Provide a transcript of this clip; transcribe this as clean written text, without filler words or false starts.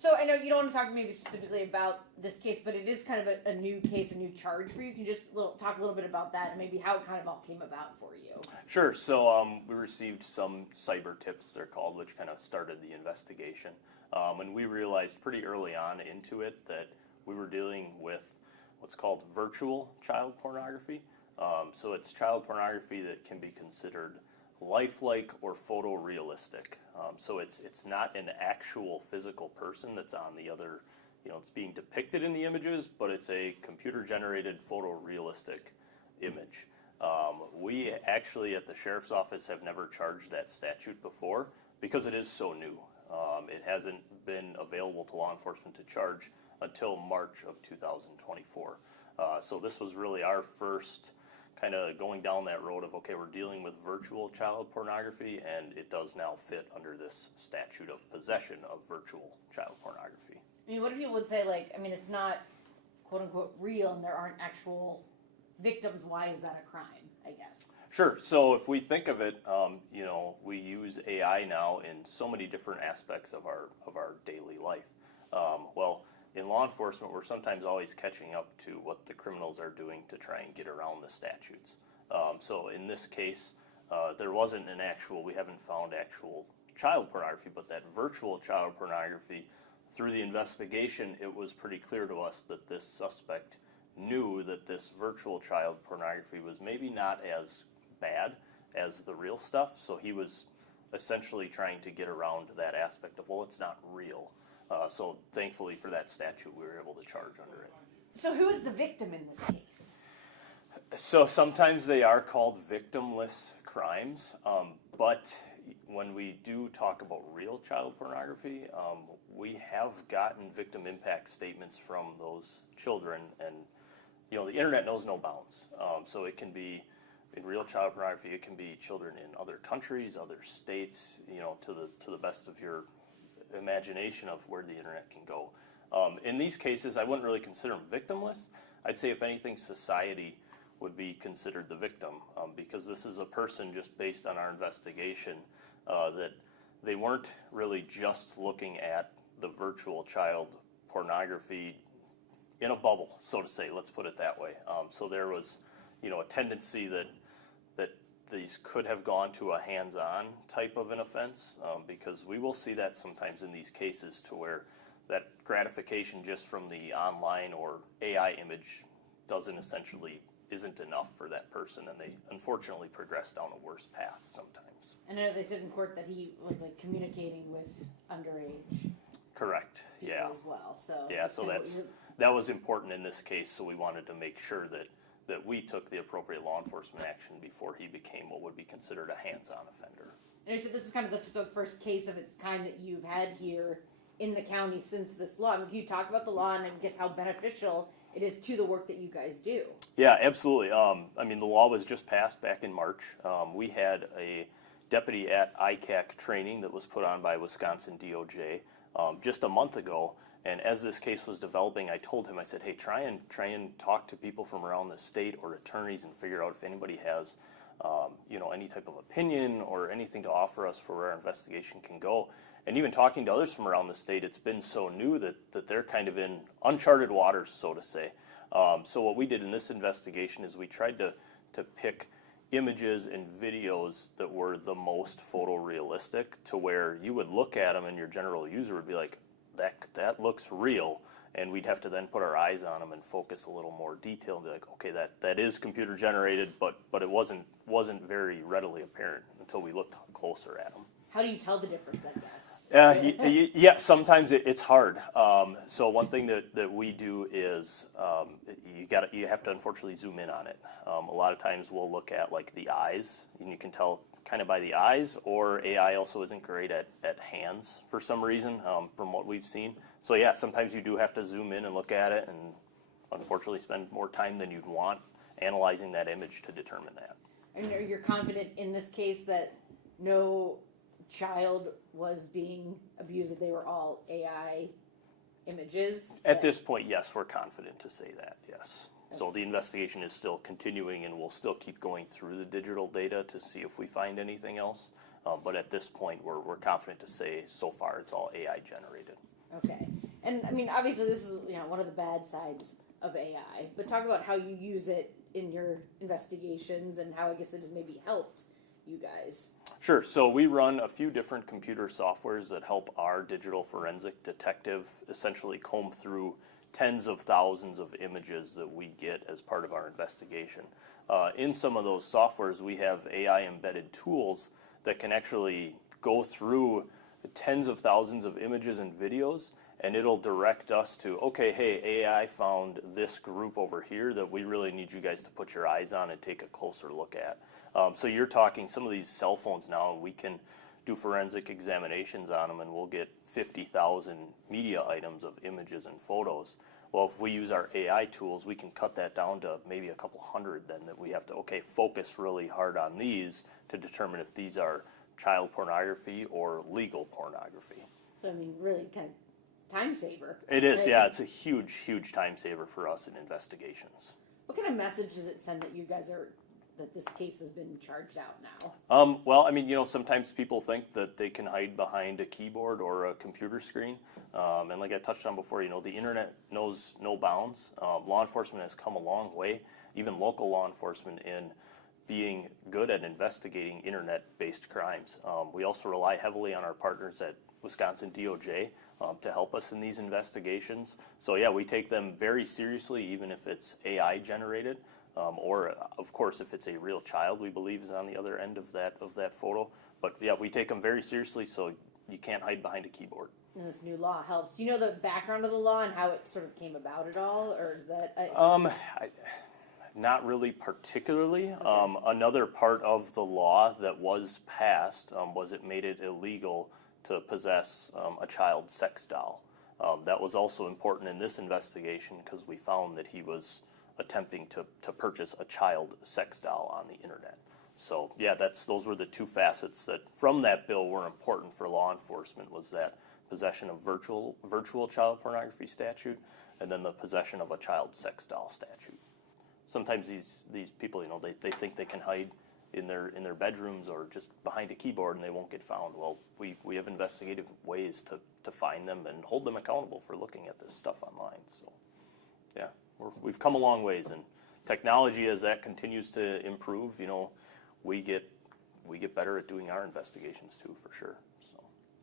So I know you don't want to talk maybe specifically about this case, but it is kind of a new case, a new charge for you. Can you just talk a little bit about that and maybe how it kind of all came about for you? Sure. So we received some cyber tips, they're called, which kind of started the investigation. And we realized pretty early on into it that we were dealing with what's called virtual child pornography. So it's child pornography that can be considered lifelike or photorealistic. So it's not an actual physical person that's on the other, it's being depicted in the images, but it's a computer-generated photorealistic image. We actually at the Sheriff's Office have never charged that statute before because it is so new. It hasn't been available to law enforcement to charge until March of 2024. So this was really our first kind of going down that road of, okay, we're dealing with virtual child pornography, and it does now fit under this statute of possession of virtual child pornography. I mean, what if people would say, it's not quote-unquote real and there aren't actual victims? Why is that a crime, I guess? Sure. So if we think of it, we use AI now in so many different aspects of our daily life. Well, in law enforcement, we're sometimes always catching up to what the criminals are doing to try and get around the statutes. So in this case, there wasn't we haven't found actual child pornography, but that virtual child pornography, through the investigation, it was pretty clear to us that this suspect knew that this virtual child pornography was maybe not as bad as the real stuff, so he was essentially trying to get around that aspect of, well, it's not real. So thankfully for that statute, we were able to charge under it. So who is the victim in this case? So sometimes they are called victimless crimes, but when we do talk about real child pornography, we have gotten victim impact statements from those children, and the internet knows no bounds. So it can be in real child pornography, it can be children in other countries, other states, to the best of your imagination of where the internet can go. In these cases, I wouldn't really consider them victimless. I'd say, if anything, society would be considered the victim, because this is a person, just based on our investigation, that they weren't really just looking at the virtual child pornography in a bubble, so to say, let's put it that way. So there was, a tendency that these could have gone to a hands-on type of an offense, because we will see that sometimes in these cases, to where that gratification just from the online or AI image isn't enough for that person, and they unfortunately progress down a worse path sometimes. I know they said in court that he was communicating with underage. Correct. Yeah. As well. So yeah. So that was important in this case. So we wanted to make sure that we took the appropriate law enforcement action before he became what would be considered a hands-on offender. And you said this is kind of the first case of its kind that you've had here in the county since this law. I mean, can you talk about the law and I guess how beneficial it is to the work that you guys do? Yeah, absolutely. The law was just passed back in March. We had a deputy at ICAC training that was put on by Wisconsin DOJ just a month ago. And as this case was developing, I told him, I said, hey, try and talk to people from around the state or attorneys and figure out if anybody has, any type of opinion or anything to offer us for where our investigation can go. And even talking to others from around the state, it's been so new that they're kind of in uncharted waters, so to say. So what we did in this investigation is we tried to pick images and videos that were the most photorealistic, to where you would look at them and your general user would be like, that looks real, and we'd have to then put our eyes on them and focus a little more detail and be like, okay, that is computer generated, but it wasn't very readily apparent until we looked closer at them. How do you tell the difference, I guess? Yeah, sometimes it's hard. So one thing that we do is you have to unfortunately zoom in on it. A lot of times we'll look at the eyes, and you can tell kind of by the eyes, or AI also isn't great at hands for some reason, from what we've seen. So yeah, sometimes you do have to zoom in and look at it, and unfortunately spend more time than you'd want analyzing that image to determine that. And you're confident in this case that no child was being abused, that they were all AI images? At this point, yes, we're confident to say that, yes. Okay. So the investigation is still continuing, and we'll still keep going through the digital data to see if we find anything else. But at this point, we're confident to say so far it's all AI generated. Okay. And I mean, obviously, this is one of the bad sides of AI. But talk about how you use it in your investigations and how I guess it has maybe helped you guys. Sure. So we run a few different computer softwares that help our digital forensic detective essentially comb through tens of thousands of images that we get as part of our investigation. In some of those softwares, we have AI embedded tools that can actually go through tens of thousands of images and videos, and it'll direct us to, okay, hey, AI found this group over here that we really need you guys to put your eyes on and take a closer look at. So you're talking some of these cell phones now, we can do forensic examinations on them, and we'll get 50,000 media items of images and photos. Well, if we use our AI tools, we can cut that down to maybe a couple hundred then that we have to, focus really hard on these to determine if these are child pornography or legal pornography. So, I mean, really kind of time saver. It is, yeah. It's a huge, huge time saver for us in investigations. What kind of message does it send that you guys that this case has been charged out now? Well, I mean, sometimes people think that they can hide behind a keyboard or a computer screen. And like I touched on before, the internet knows no bounds. Law enforcement has come a long way, even local law enforcement, in being good at investigating internet-based crimes. We also rely heavily on our partners at Wisconsin DOJ to help us in these investigations. So yeah, we take them very seriously, even if it's AI generated. Or, of course, if it's a real child, we believe is on the other end of that photo. But yeah, we take them very seriously, so you can't hide behind a keyboard. And this new law helps. Do you know the background of the law and how it sort of came about at all, or is that? Not really particularly. Okay. Another part of the law that was passed was it made it illegal to possess a child sex doll. That was also important in this investigation because we found that he was attempting to purchase a child sex doll on the internet. So yeah, those were the two facets that from that bill were important for law enforcement, was that possession of virtual child pornography statute, and then the possession of a child sex doll statute. Sometimes these people, they think they can hide in their bedrooms or just behind a keyboard and they won't get found. Well, we have investigative ways to find them and hold them accountable for looking at this stuff online. So yeah. We've come a long ways, and technology, as that continues to improve, we get better at doing our investigations too, for sure.